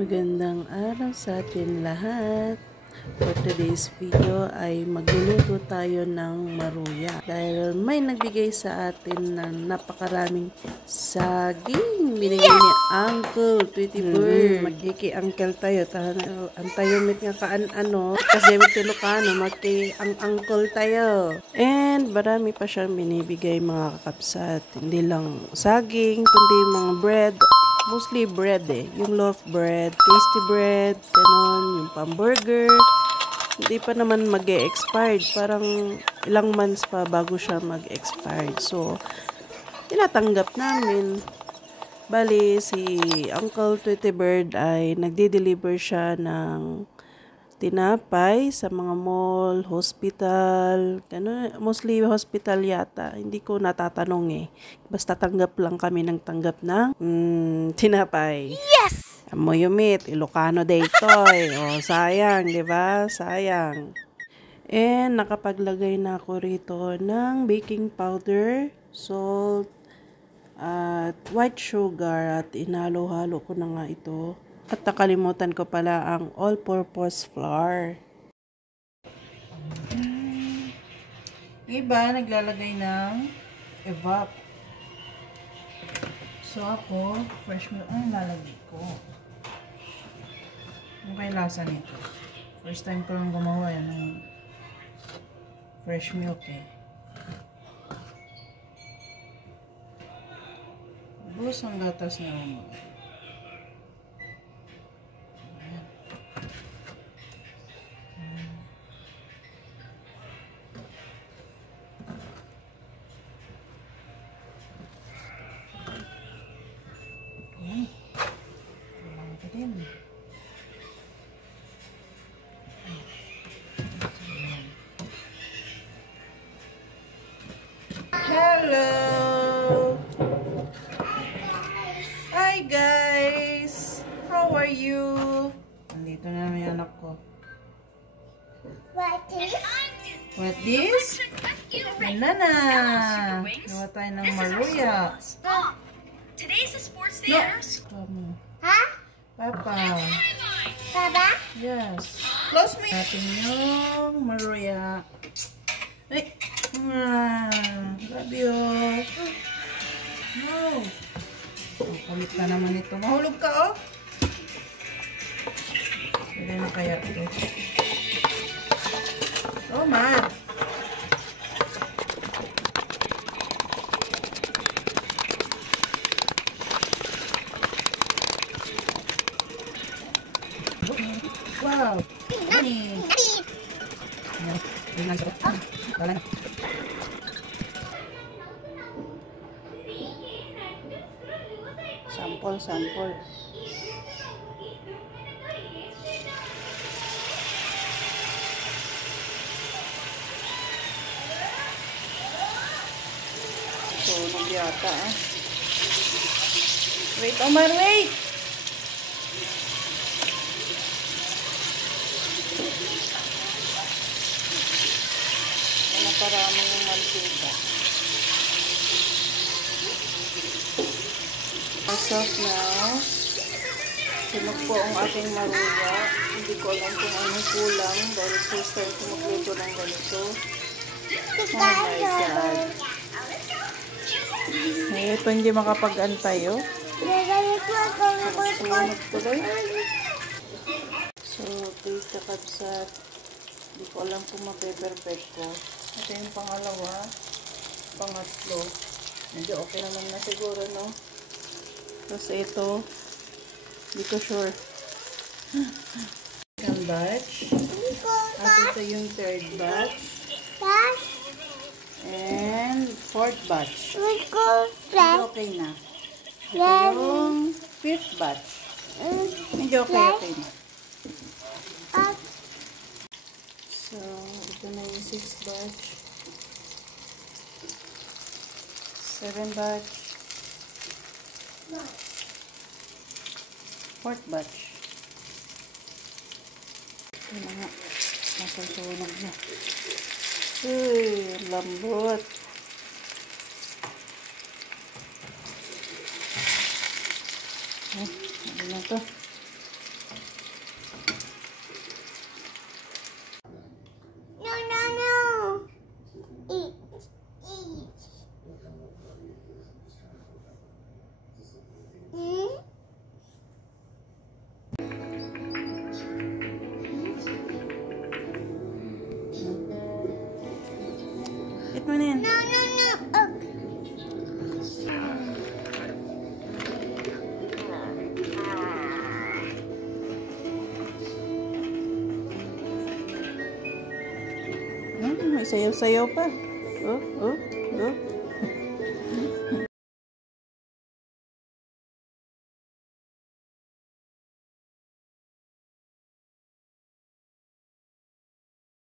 Magandang araw sa atin lahat. For today's video ay magluluto tayo ng maruya. Dahil may nagbigay sa atin ng napakaraming saging. Binigay ni Uncle Tweety Bird. Magkiki Uncle tayo. Ang tayo mit nga kaan-ano. Kasi mit Ilocano, magki ang uncle tayo. And marami pa siyang binibigay mga kakapsat. Hindi lang saging, kundi mga bread. Mostly bread yung loaf bread, tasty bread, ganon, yung pamburger. Hindi pa naman mag-e-expired. Parang ilang months pa bago siya mag-expired. So, tinatanggap namin. Bali, si Uncle Tweety Bird ay nagde-deliver siya ng tinapay sa mga mall, hospital, gano'n, mostly hospital yata. Hindi ko natatanong Basta tanggap lang kami ng tanggap ng tinapay. Yes! Amo yumit, Ilocano dito O, sayang, di ba? Sayang. And nakapaglagay na ako rito ng baking powder, salt, at white sugar at inalo-halo ko na nga ito. At nakalimutan ko pala ang all-purpose flour. Iba, naglalagay ng evap. So ako, fresh milk ang lalagay ko. Ano kaya lasa nito? First time ko lang gumawa yan ng fresh milk Ubus ang gatas na umaga. Hello! Hi guys! How are you? Nandito na may anak ko. What is? What this? Banana! Gawa tayo ng maruya. Today's a sports day. Come. Huh? Papa. Baba? Yes. Close me. Natin yung maruya. Ay! Love you. No. Kulit na naman ito. Mahulog ka, oh. Pwede na kaya ito. Oh, man. Wow. Ini. Ini nice. Wala na. Sample. Sunog yata Wait, Omar, wait! Parami yung mantika. As of now, sinok po ang aking maruya. Hindi ko alam kung anong kulang dahil first time ko magluto ng ganito. Oh my God. Ito hindi makapag-antay, oh. Sumunod tuloy. So, please kakabsat. Hindi ko alam kung mape-perfect ko. Ito yung pangalawa, pangatlo. Medyo okay naman na siguro, no? Tapos ito, hindi ko sure. Second batch. At ito yung third batch. And fourth batch. Medyo okay na. Ito yung fifth batch. Medyo okay na. So, ito na yung 6th batch, 7th batch, 4th batch. Ito na nga, nasusunog na. Uy, lambot. Ano na to? sayaw-sayaw pa. Oh, oh, oh.